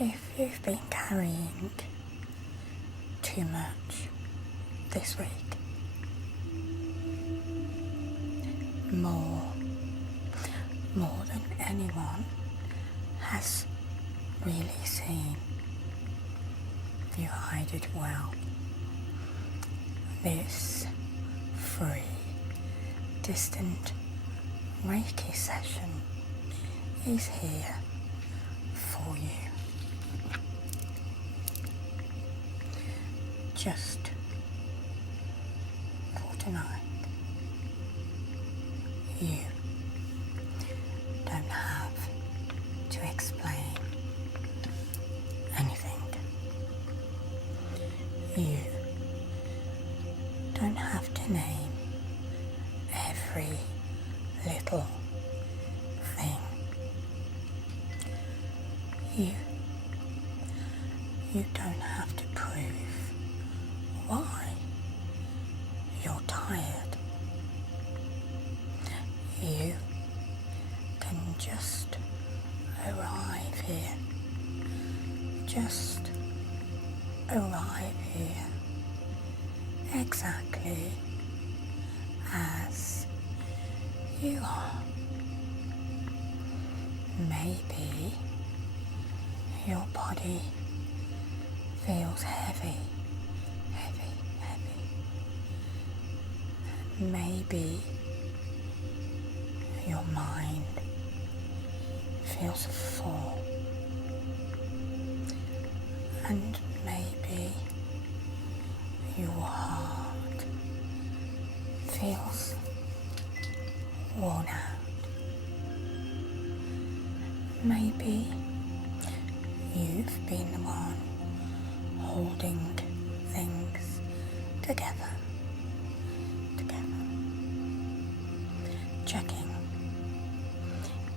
If you've been carrying too much this week, more than anyone has really seen, you hide it well. This free, distant Reiki session is here for you. Just for tonight. You don't have to explain anything. You don't have to name every little thing. You don't have to prove why you're tired. You can just arrive here. Just arrive here exactly as you are. Maybe your body feels heavy. Maybe your mind feels full, and maybe your heart feels worn out. Maybe you've been the one holding things together.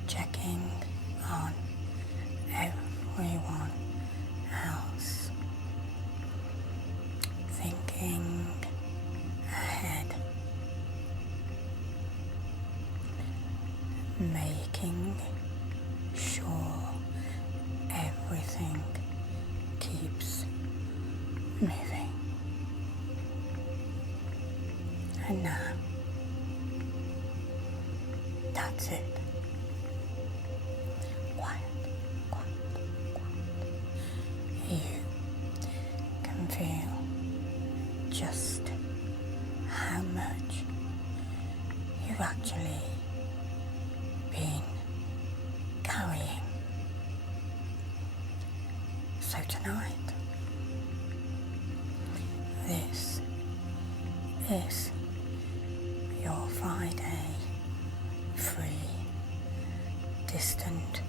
Checking on everyone else, thinking ahead, making sure everything keeps moving. And now, that's it. Quiet. You can feel just how much you've actually been carrying. So tonight, this is your Friday free, distant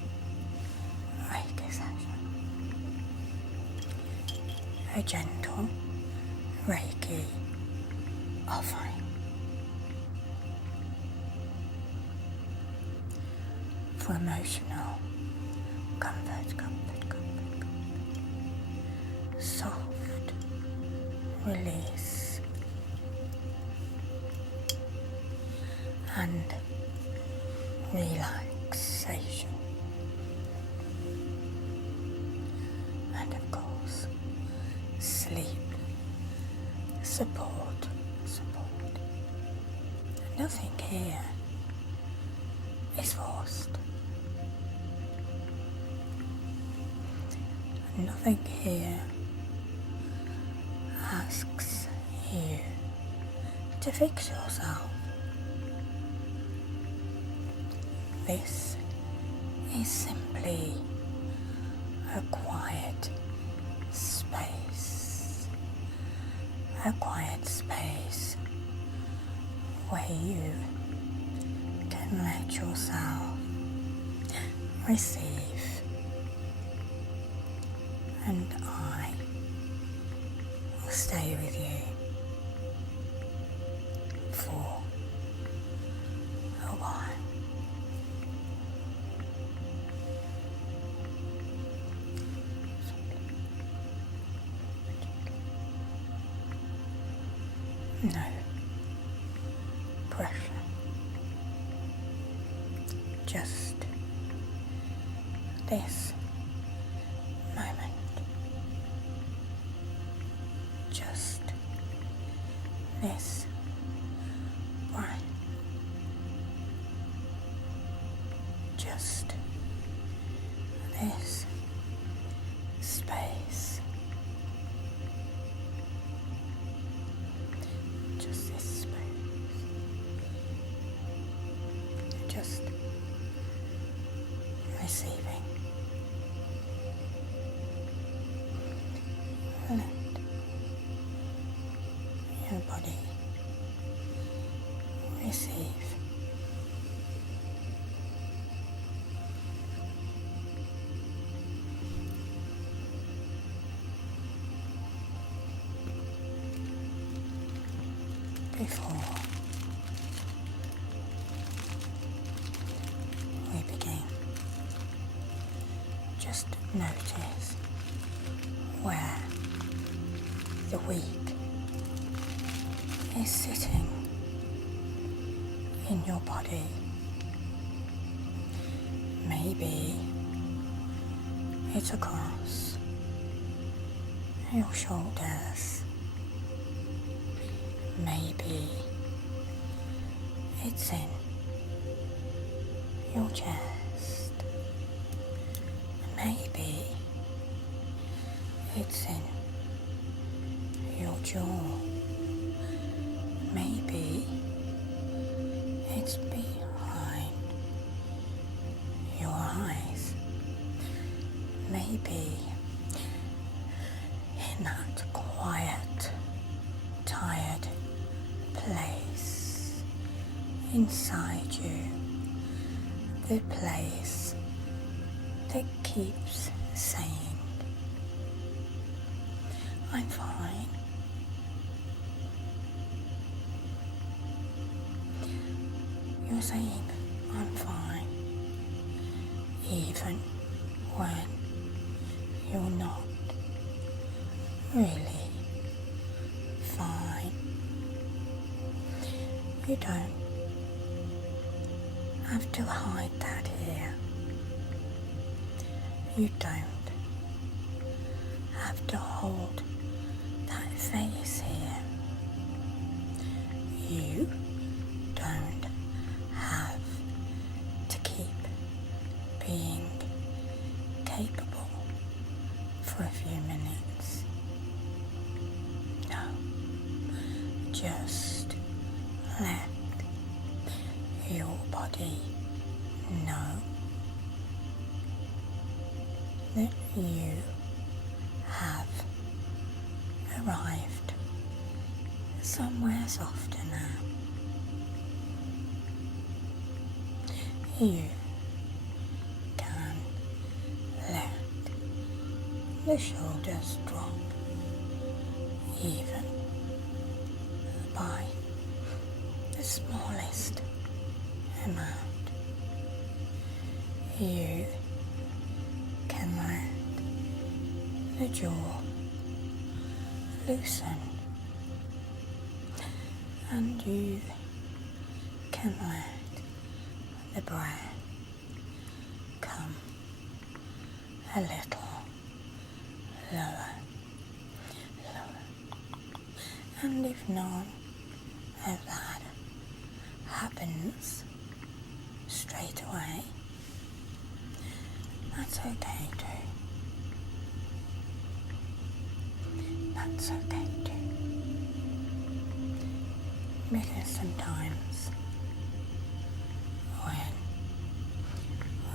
Reiki session. A gentle Reiki offering. For emotional comfort. Soft release and relaxation, and of course sleep support. Nothing here is forced. Nothing here asks you to fix yourself. This is simply a quiet space. A quiet space where you can let yourself receive. And I will stay with you for a while. No pressure. Just this moment. this breath, just this space, just this space, just receiving. Let your body receive. Before we begin, just notice where the week is sitting in your body. Maybe it's across your shoulders. Maybe it's in your chest. Maybe it's in your jaw. Maybe it's behind your eyes. Maybe in that quiet, tired place inside you, the place that keeps saying, I'm fine. You're saying, I'm fine, even when you're not really fine. You don't have to hide that here. You don't have to hold that face here. You don't have to keep being capable for a few minutes. No, just let your body know that you have arrived somewhere softer now. You can let the shoulders drop even by the smallest amount. You can let the jaw loosen, and you can let the breath come a little lower. And if none of that happens straight away, that's okay too. That's okay too. Because sometimes when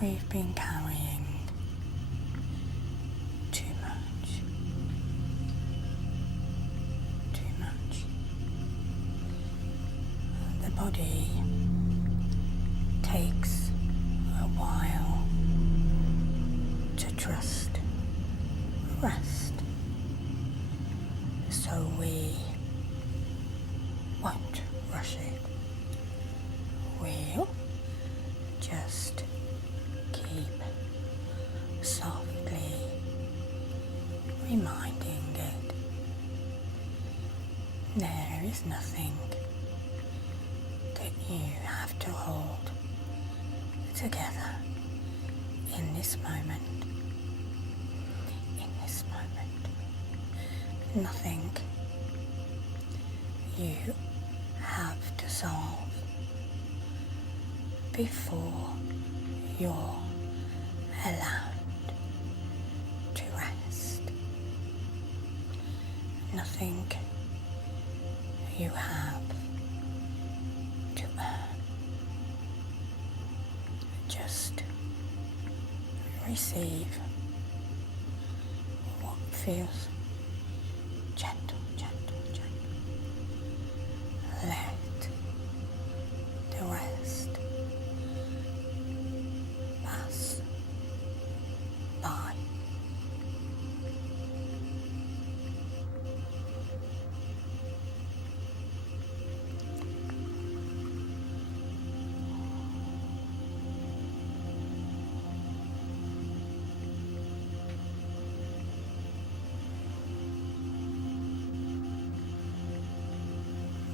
we've been carrying too much, the body takes a while to trust rest, so we won't rush it. We'll just keep softly reminding it there is nothing that you have to hold together in this moment. Nothing you have to solve before you're allowed to rest. Nothing you have to earn. Just receive what feels gentle, gentle, gentle. Let the rest pass by.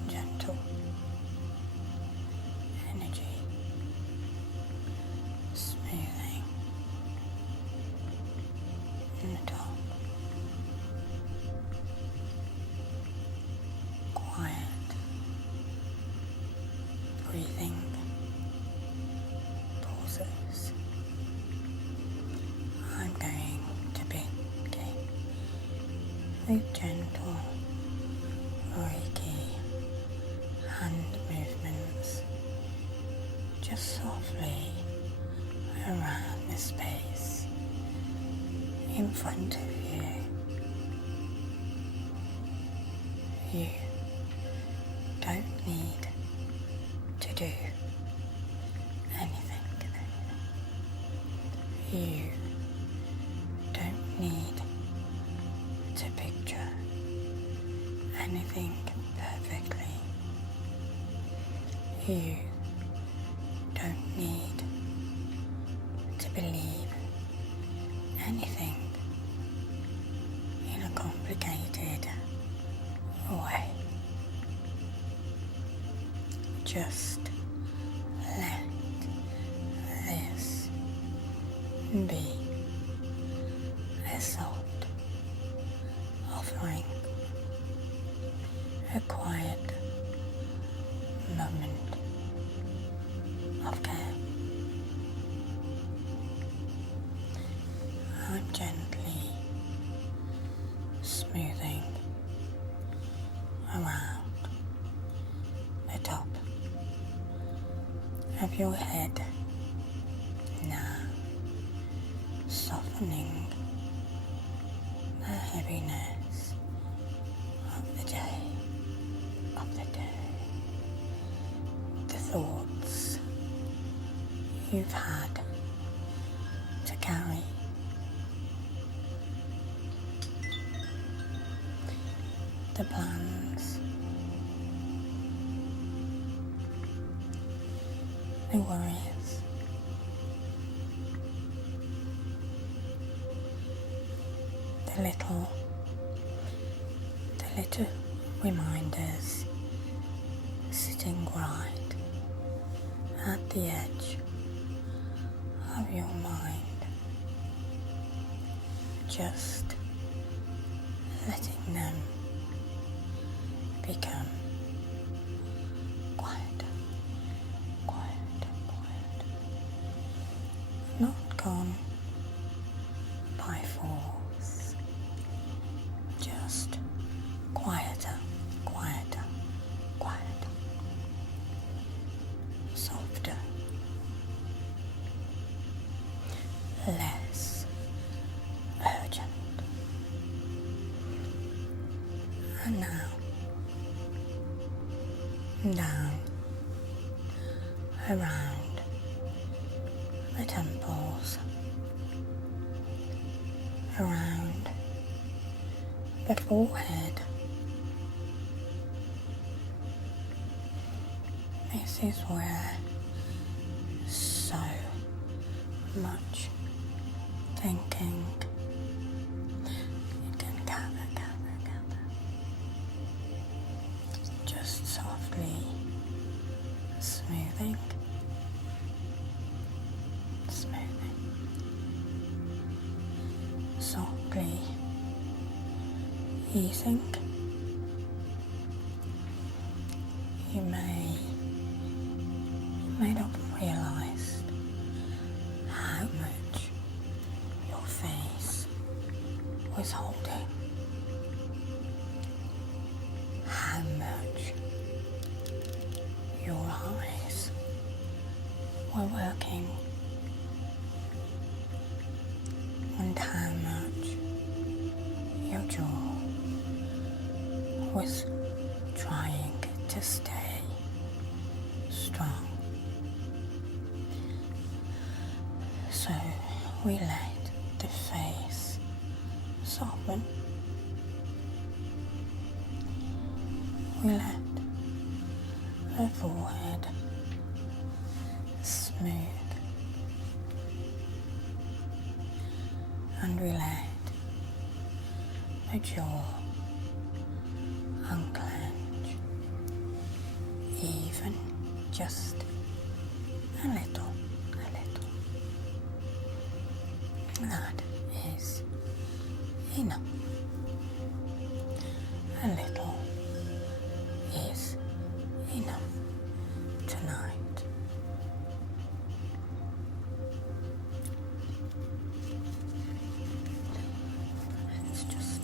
Gentle energy, smoothing in the top, quiet breathing pauses. I'm going to begin with gentle Reiki hand movements just softly around the space in front of you. You don't need to do anything. You don't need to picture anything perfectly. You don't need to believe anything in a complicated way. Just let this be a soft offering, a quiet moment of care. I'm gently smoothing around the top of your head, now softening the heaviness of the day, the thoughts you've had to carry, the plans, the worries, the little reminders sitting right at the edge of your mind, just letting them become quiet, not gone by force, just quieter, softer, less urgent. And now, down, around the temples, around the forehead. This is where so much thinking it can gather. Just softly smoothing, softly easing, withholding how much your eyes were working and how much your jaw was trying to stay strong. So we let the face soften. We let the forehead smooth, and we let the jaw unclench, even just a little. That is enough. A little is enough tonight. It's just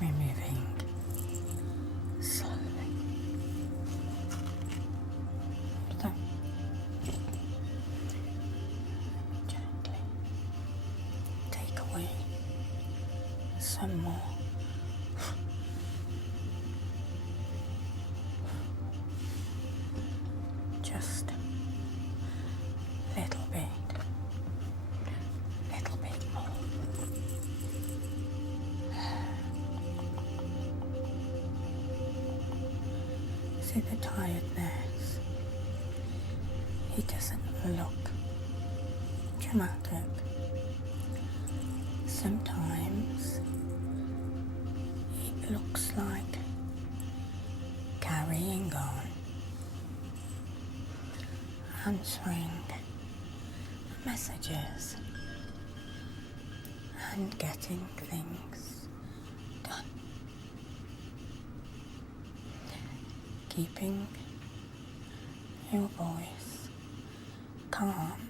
removing slowly. So gently take away some more. Just little bit more. See the tiredness? It doesn't look dramatic. Sometimes it looks like carrying on, answering messages and getting things done. Keeping your voice calm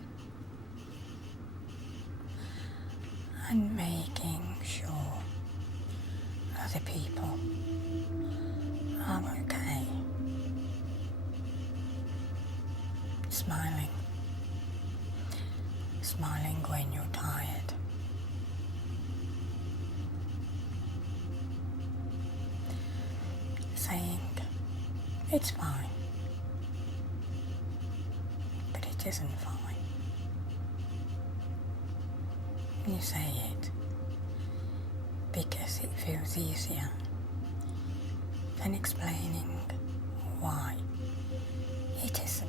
and making sure other people are okay. Smiling when you're tired. Saying it's fine, but it isn't fine. You say it because it feels easier than explaining why it isn't.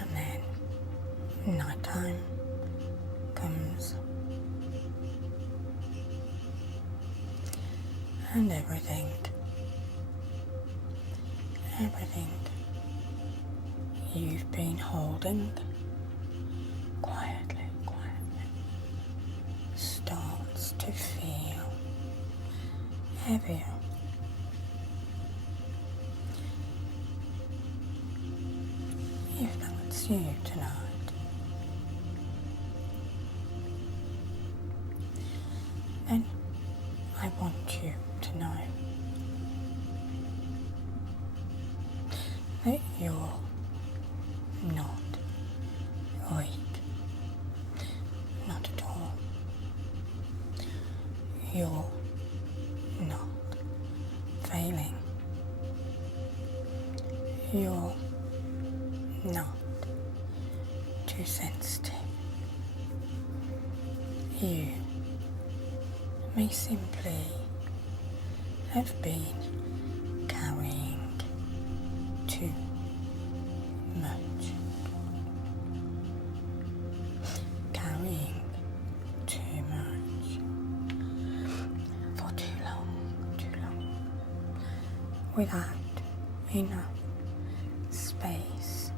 And then nighttime comes and everything you've been holding quietly starts to feel heavier. If that's you tonight, then I want you to know that you're not weak, not at all. You're not failing. You're not too sensitive. You may simply have been carrying too much. Carrying too much for too long, without enough space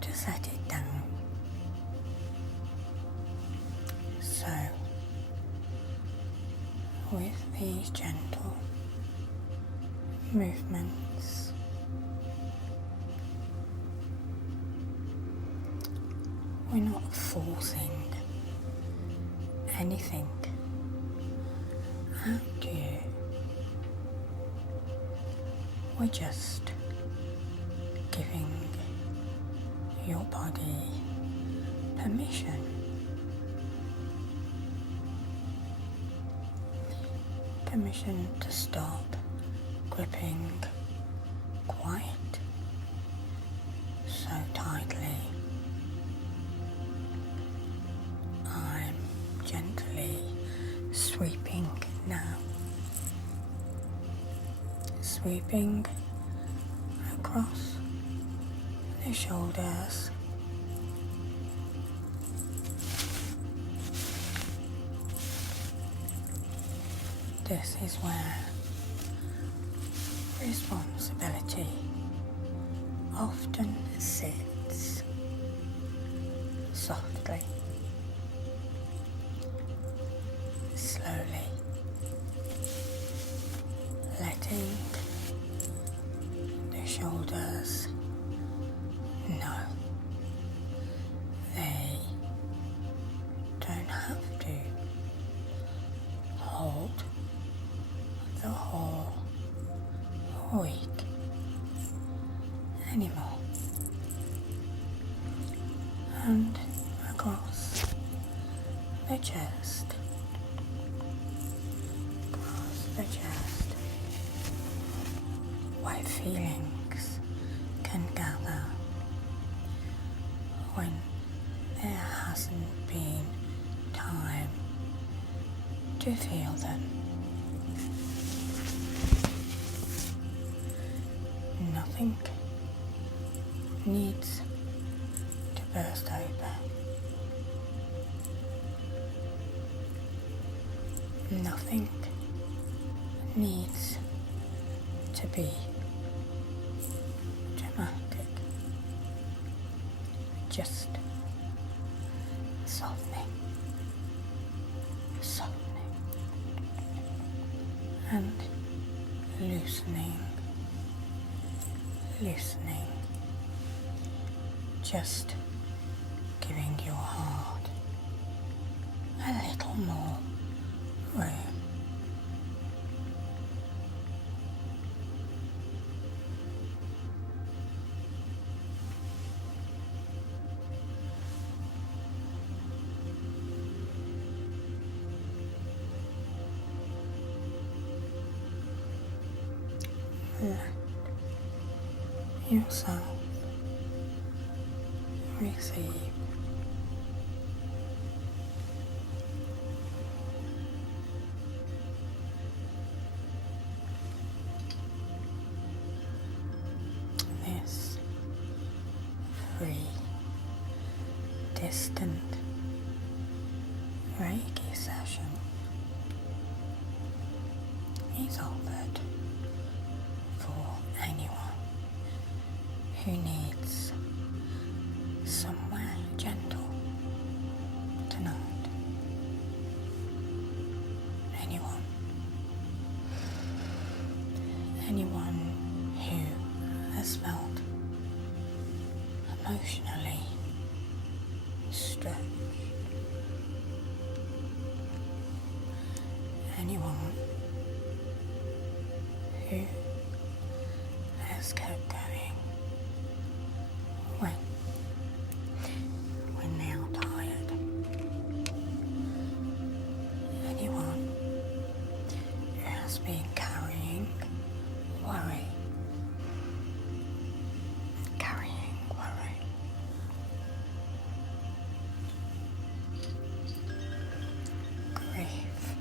to set it down. So with these gentle movements. We're not forcing anything at you. We're just giving your body permission. Permission to stop gripping quite so tightly. I'm gently sweeping now. Sweeping across the shoulders. This is where responsibility often sits softly, slowly, letting the shoulders know they don't have to hold the whole week anymore. And across the chest, where feelings can gather when there hasn't been time to feel them. Nothing needs to burst open. Nothing needs to be dramatic. Just softening, and loosening. Just giving your heart a little more room. Let yourself receive this free, distant Reiki session is offered for anyone who needs somewhere gentle tonight. Anyone who has felt emotionally stretched. Anyone who has kept going when we're now tired. Anyone who has been carrying worry. Grief.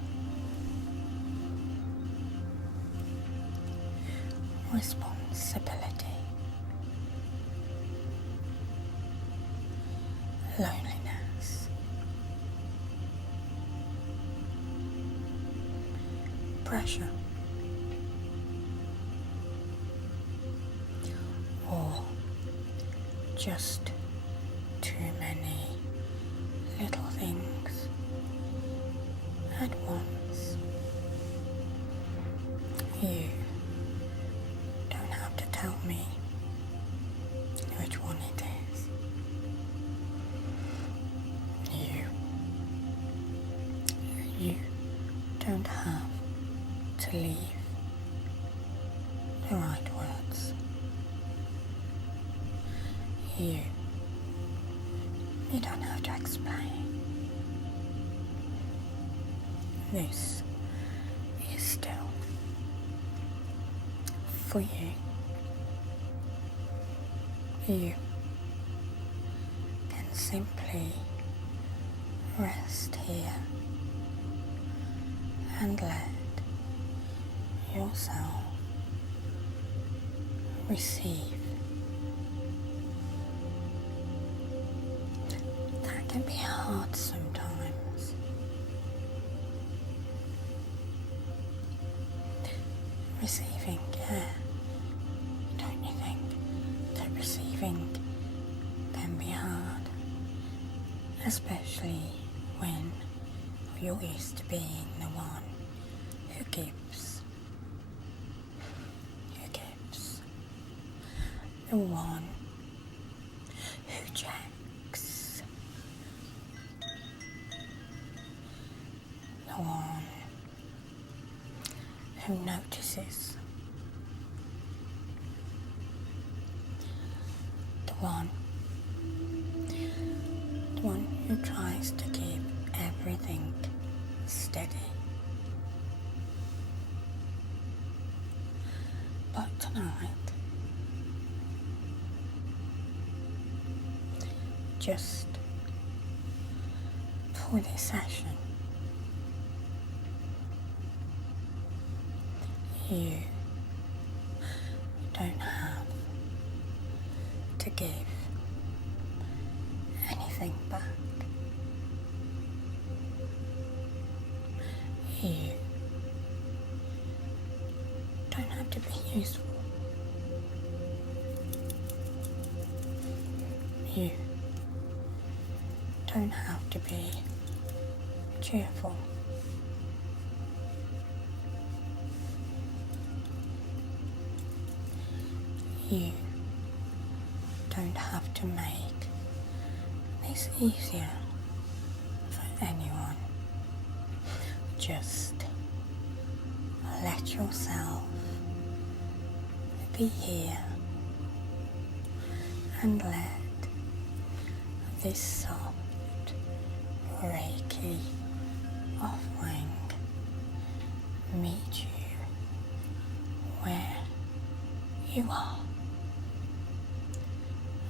Responsibility. Loneliness. Pressure. Or just too many little things at once. You don't have to tell me which one it is. You don't have to leave the right words. You don't have to explain. This is still for you. You can simply rest here and let yourself receive. That can be hard sometimes. Receiving care, don't you think that receiving can be hard? Especially when you're used to being the one who gives, the one who checks, the one who notices, the one who tries to keep everything steady. But tonight, just for this session, you don't have to give anything back. You don't have to be useful. You don't have to be cheerful. You don't have to make this easier for anyone. Just let yourself be here and let this soft Reiki offering meet you where you are.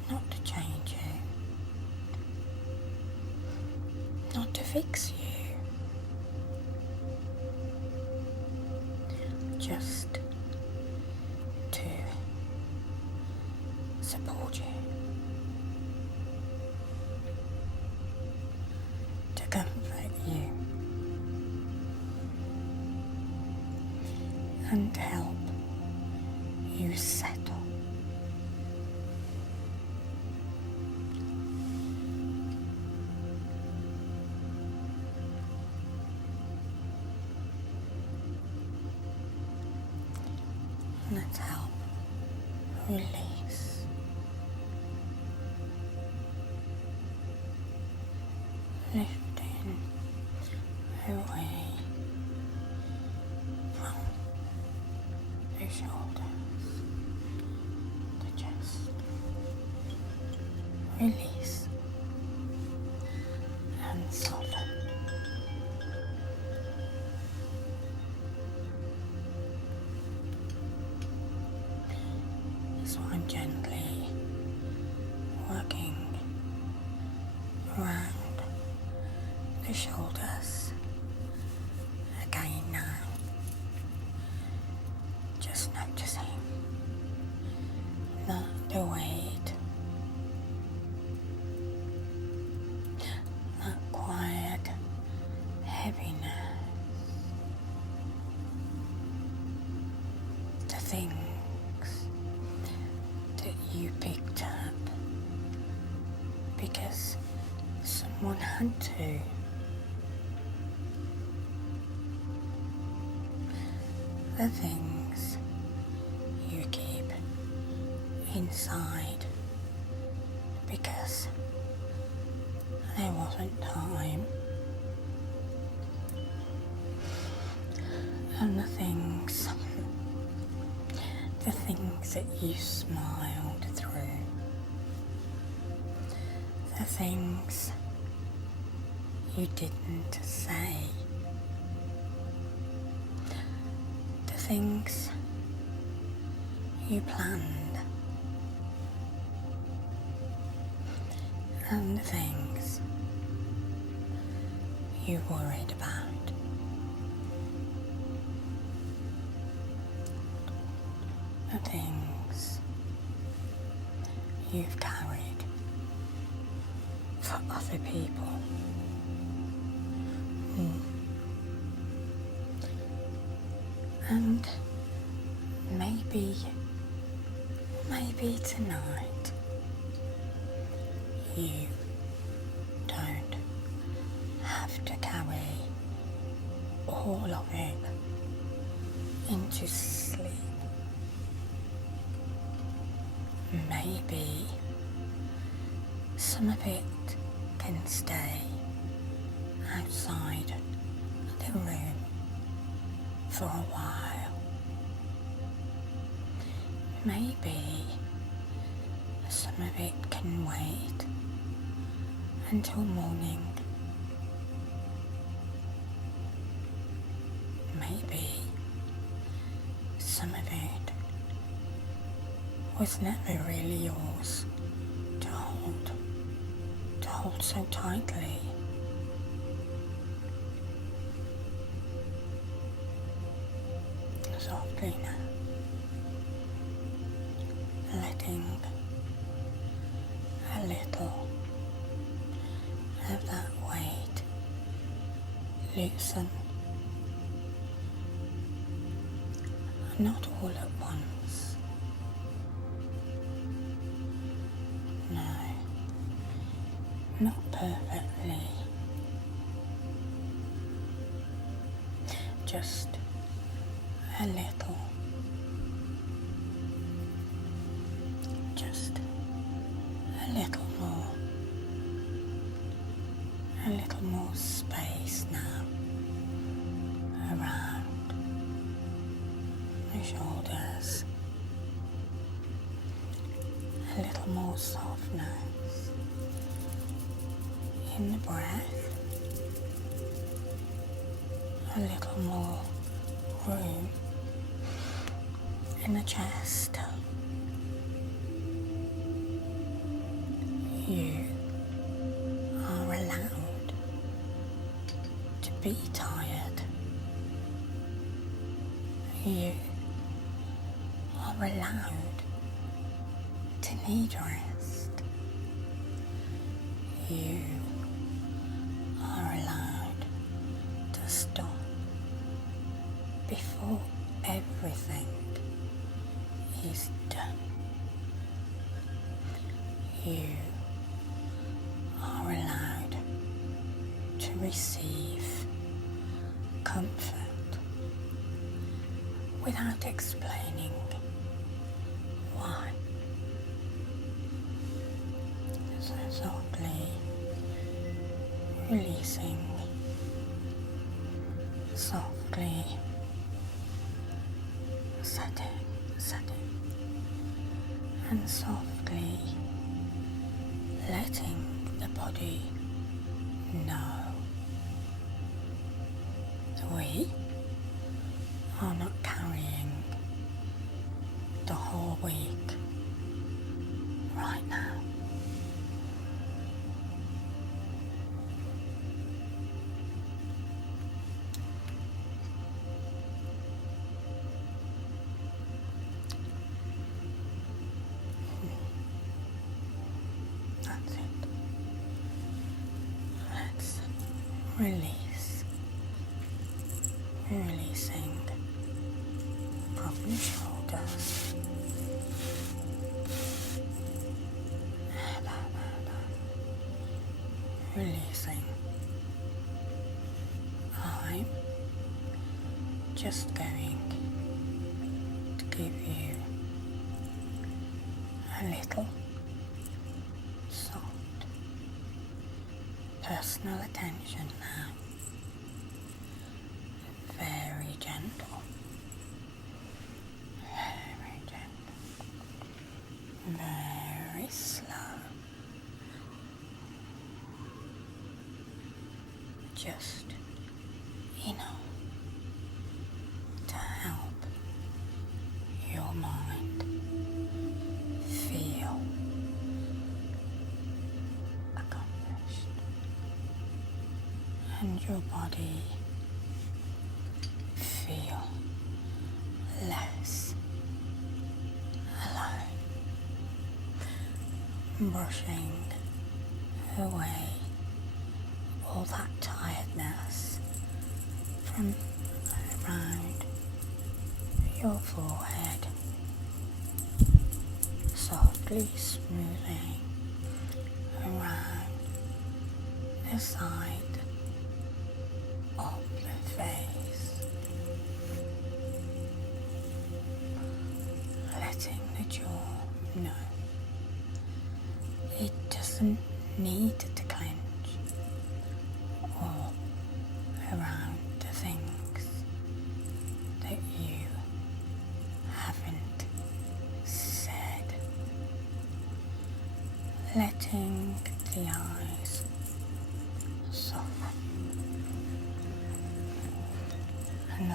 Not to change you, not to fix you, just to support you, to comfort you, and help you settle. Let's help release. Lifting away from the shoulders, the chest. Release and soften. So I'm gently working around the shoulders again now, just noticing that the weight, that quiet heaviness, the things that you picked up because someone had to. The things inside because there wasn't time, and the things that you smiled through, the things you didn't say, the things you planned, and the things you worried about. The things you've carried for other people. And maybe tonight you don't have to carry all of it into sleep. Maybe some of it can stay outside the room for a while. Maybe some of it can wait until morning. Maybe some of it was never really yours to hold so tightly. Softly now, letting a little of that weight loosen, not all at once. No, not perfectly. Just a little. Just a little more. A little more space now around the shoulders. A little more softness in the breath. A little more room in the chest. You are allowed to be tired. You are allowed to need rest. You are allowed to stop before everything is done. You are allowed to receive comfort without explaining why. So softly releasing, softly setting, and softly letting the body know that we are not carrying the whole week right now. That's it. Let's release. Releasing from the shoulders. Releasing. I'm just going to give you a little soft personal attention now. Very gentle, very gentle, very slow. Just enough to help your mind feel accomplished and your body feel less alone, brushing away all that tiredness from around your forehead, softly smoothing around the side of the face, letting the jaw know it doesn't need to clench all around the things that you haven't said, letting the eyes soften and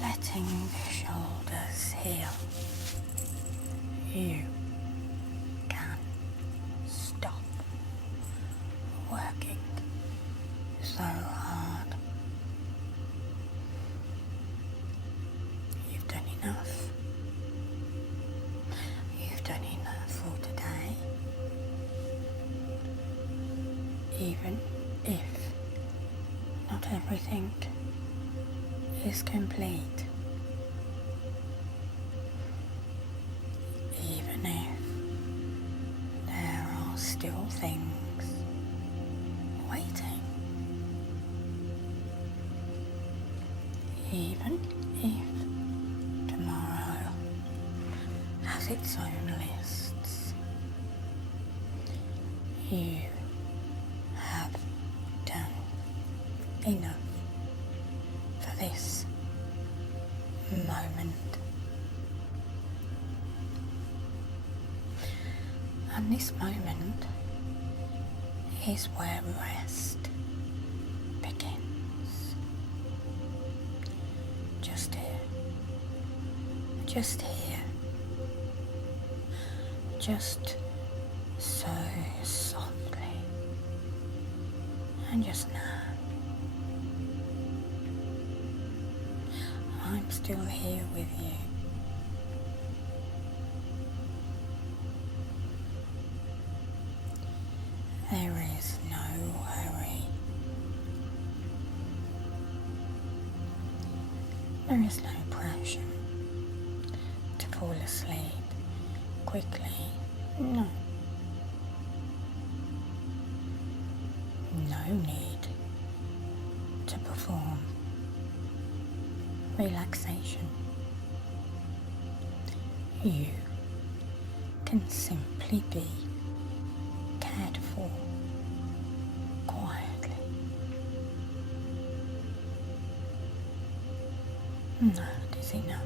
letting the shoulders heal. You can stop working so hard. You've done enough. You've done enough for today. Even if not everything is complete. Even if there are still things waiting. Even if tomorrow has its own lists. You have done enough for this moment. And this moment is where rest begins. Just here. Just here. Just so softly. And just now. I'm still here with you. There is no hurry. There is no pressure to fall asleep quickly. No. No need to perform relaxation. You can simply be cared for quietly. That is enough.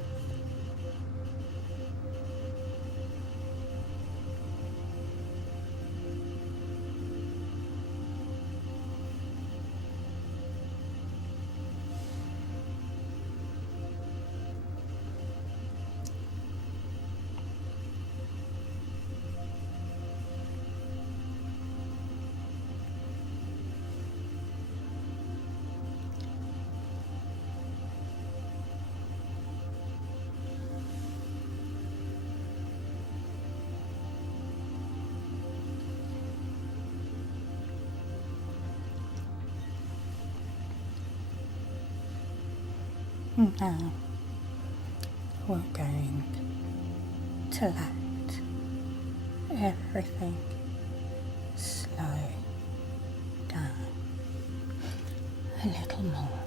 Now we're going to let everything slow down a little more.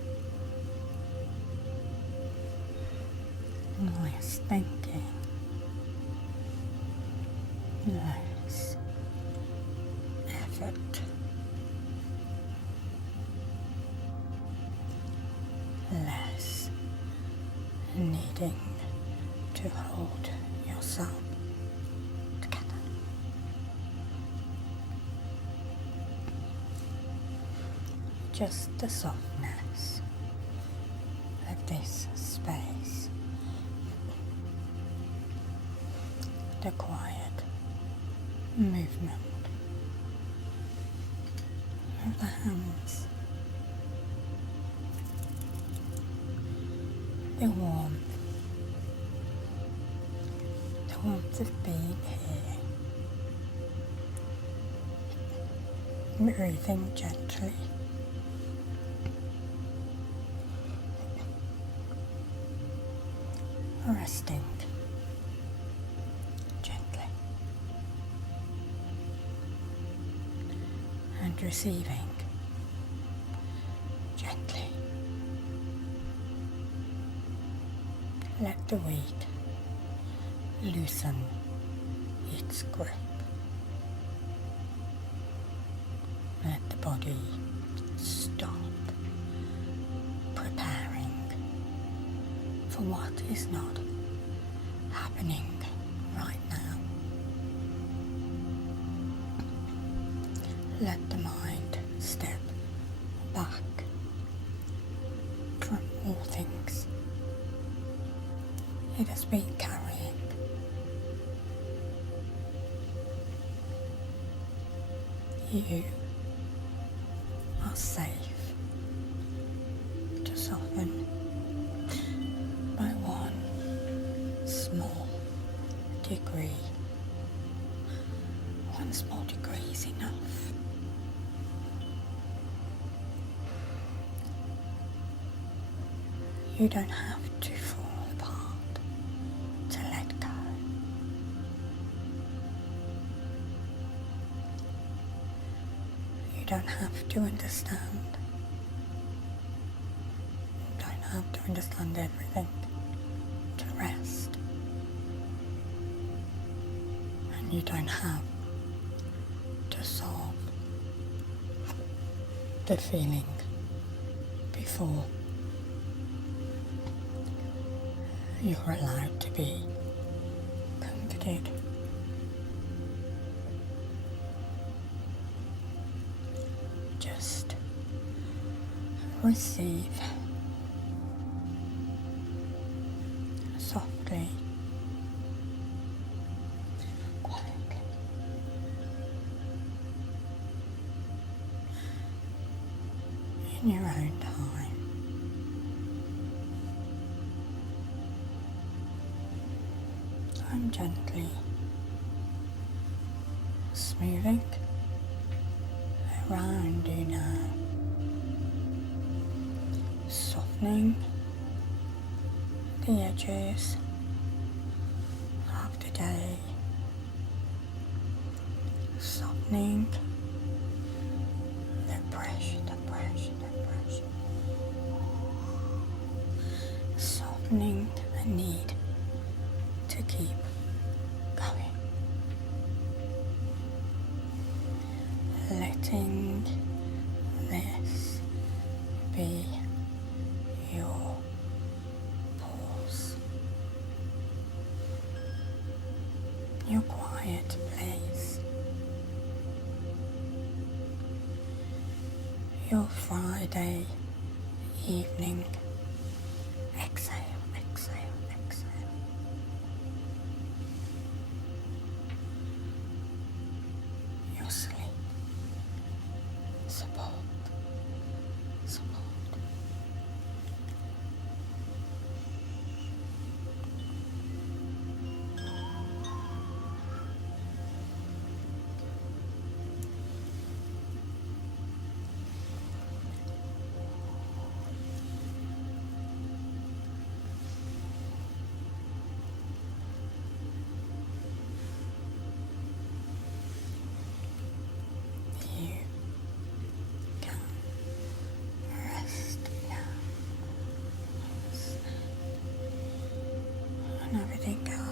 less thinking, less effort, less needing to hold yourself together. Just the softness of this space, the quiet movement of the hands, the warmth of being here, breathing gently, resting gently, and receiving gently. Let the weight loosen its grip. Let the body stop preparing for what is not happening right now. Let the mind step back from all things it has been carrying. You are safe to soften by one small degree. One small degree is enough. You don't have to fall apart to let go. You don't have to understand. You don't have to understand everything to rest. And you don't have to solve the feeling before you're allowed to be comforted. Just receive softly, quietly, in your own time. I'm gently smoothing around you now, softening the edges of the day, softening the pressure, softening the need to keep going, letting this be your pause, your quiet place, your Friday evening. Exhale, exhale, exhale. Your sleep. Support.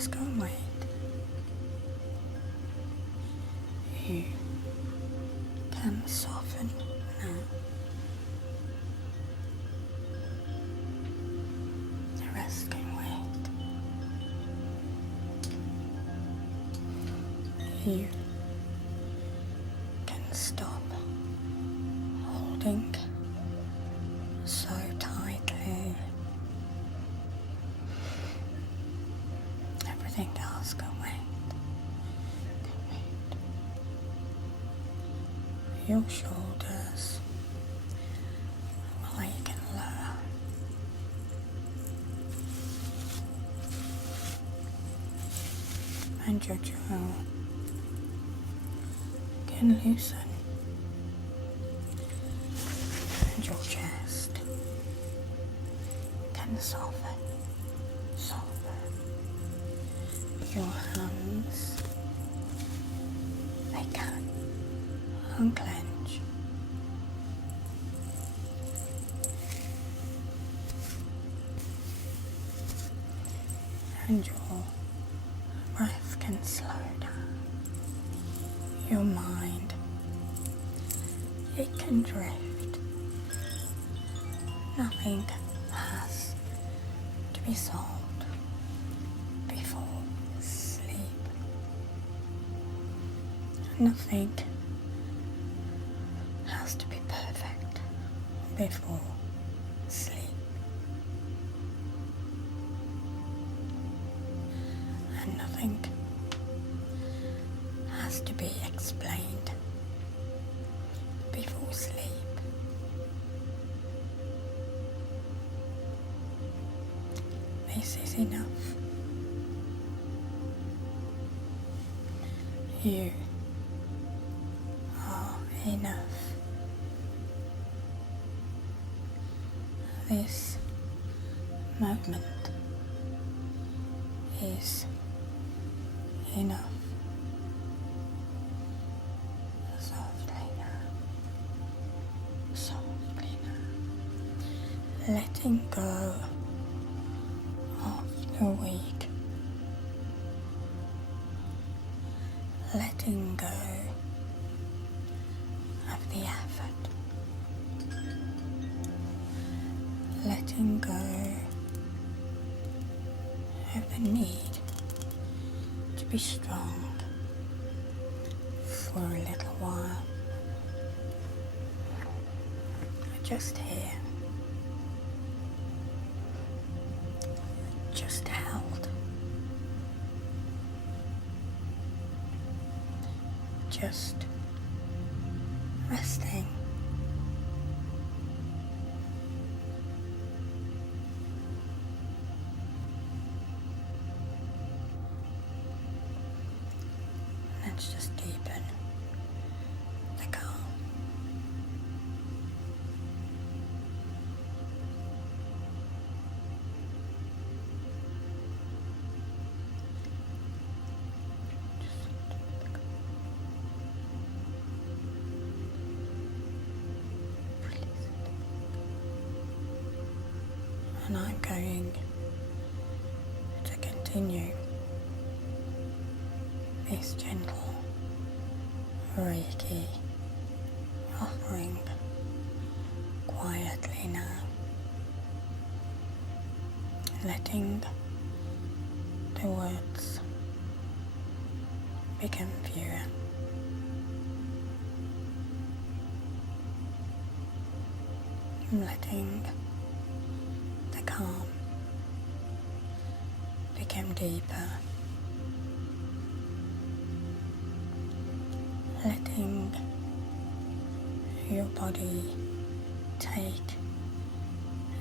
rest and wait. You can soften now. The rest can wait. You can stop holding so tightly. Everything else can wait. Your shoulders, well, you can lower. And your jaw can loosen. And your chest can soften. Your hands, they can unclench. And your breath can slow down. Your mind, it can drift. Nothing has to be solved before sleep. Nothing has to be perfect before sleep. And nothing has to be explained before sleep. This is enough. You are enough. This moment is enough. Softly now, letting go of the week, letting go of the effort, letting go of the need to be strong for a little while. Just here, just held, just resting. Let's just deepen the calm. And I'm going to continue this gentle Reiki offering quietly now, letting the words become fewer. Letting the calm become deeper. Letting your body take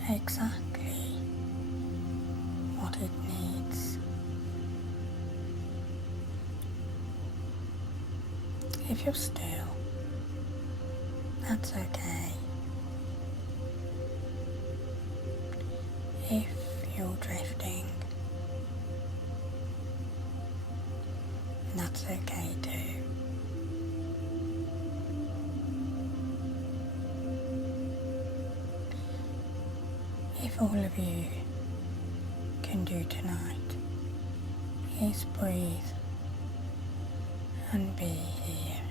exactly what it needs. If you're still, that's okay. If you're drifting, that's okay too. If all of you can do tonight is breathe and be here.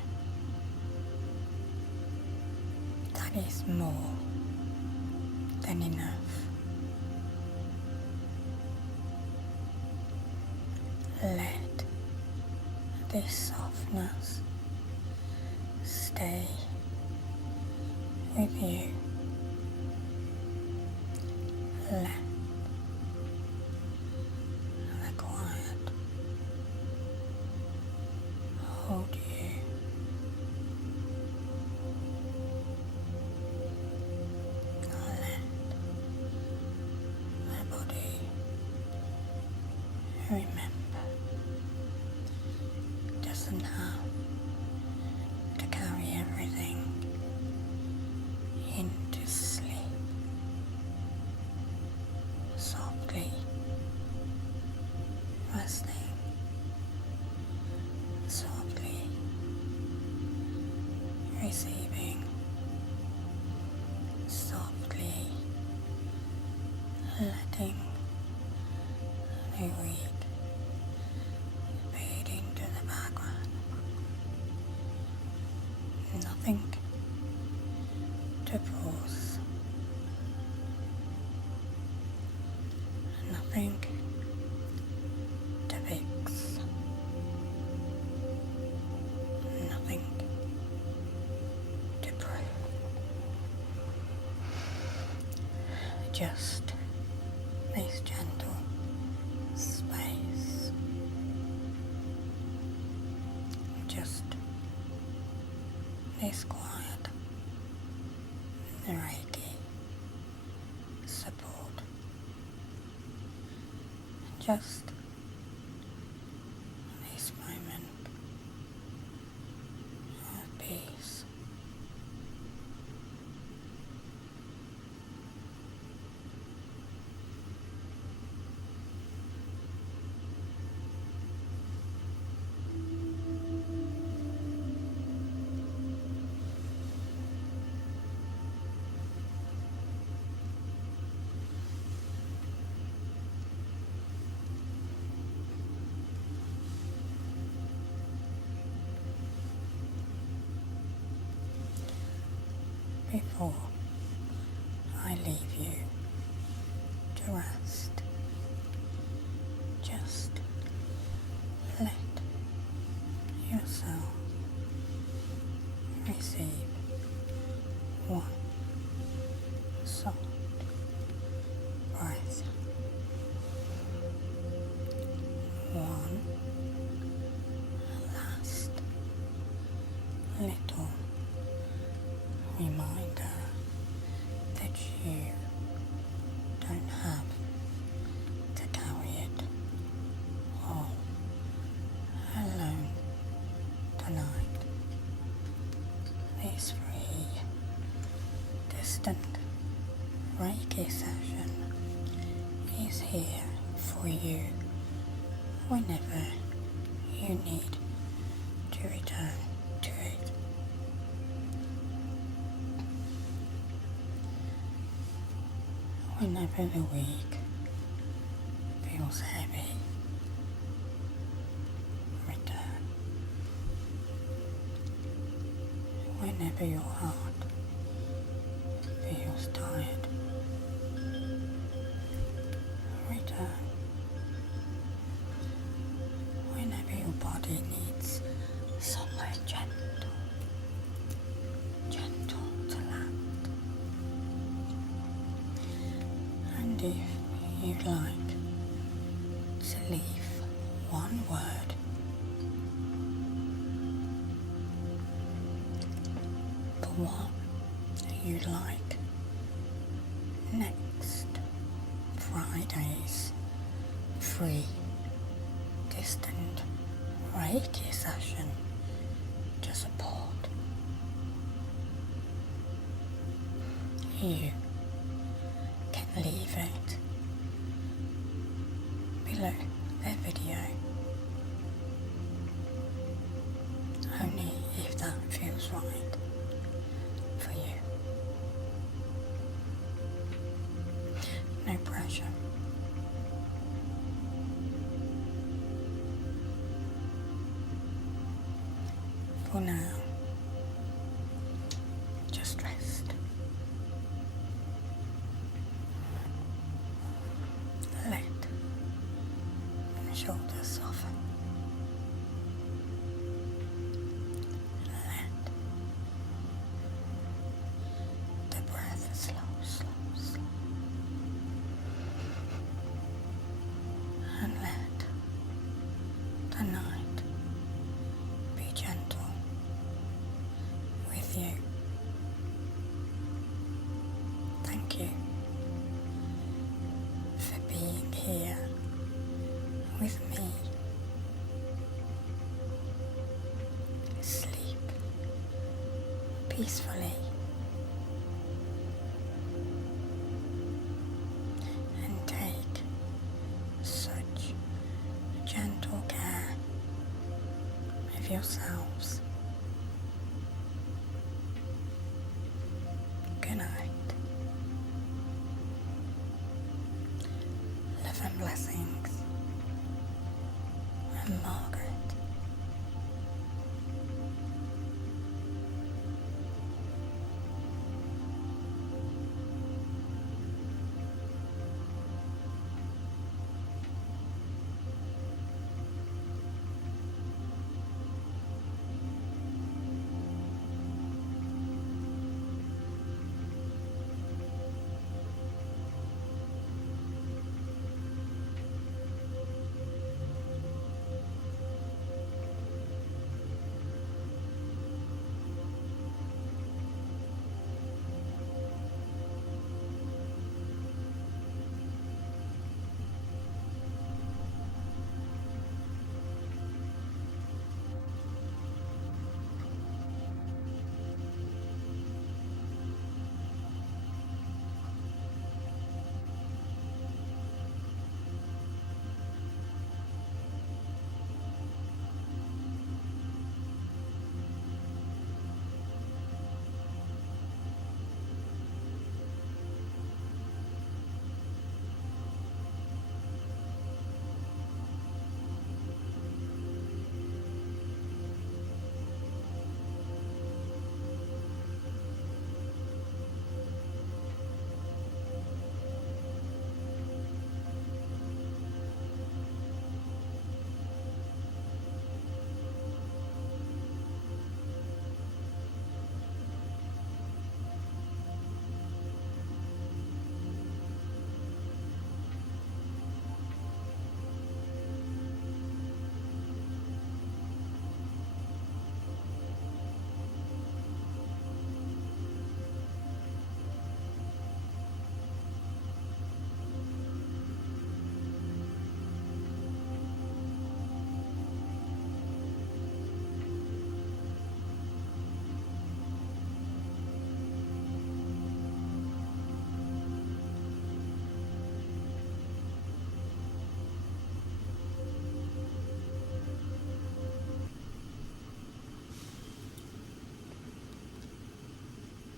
That is more than enough. Let this softness stay with you. Let the quiet hold you. Let the body remember it doesn't have to carry everything into sleep. Softly resting, softly receiving, softly letting the week fade into the background. Nothing to force, nothing to fix, nothing to prove. Just this gentle space. Just this quiet Reiki support. Just this moment of peace. Before I leave you to rest, just let yourself receive one soft breath, one last little reminder that you don't have to carry it all alone tonight. This free, distant Reiki session is here for you whenever you need to return to it. Whenever the week feels heavy, return. Whenever your heart feels tired, return. Whenever your body needs somewhere gentle to land. And if you'd like to leave one word, the one you'd like next Friday's free distant Reiki session to support, you can leave it below the video, only if that feels right for you. No pressure. For now, just rest. Let the shoulders soften. Let the breath slow, slow, slow. And let the night be gentle with you. Thank you for being here with me. Sleep peacefully and take such gentle care of yourselves. Good night. Love and blessings. And Margaret.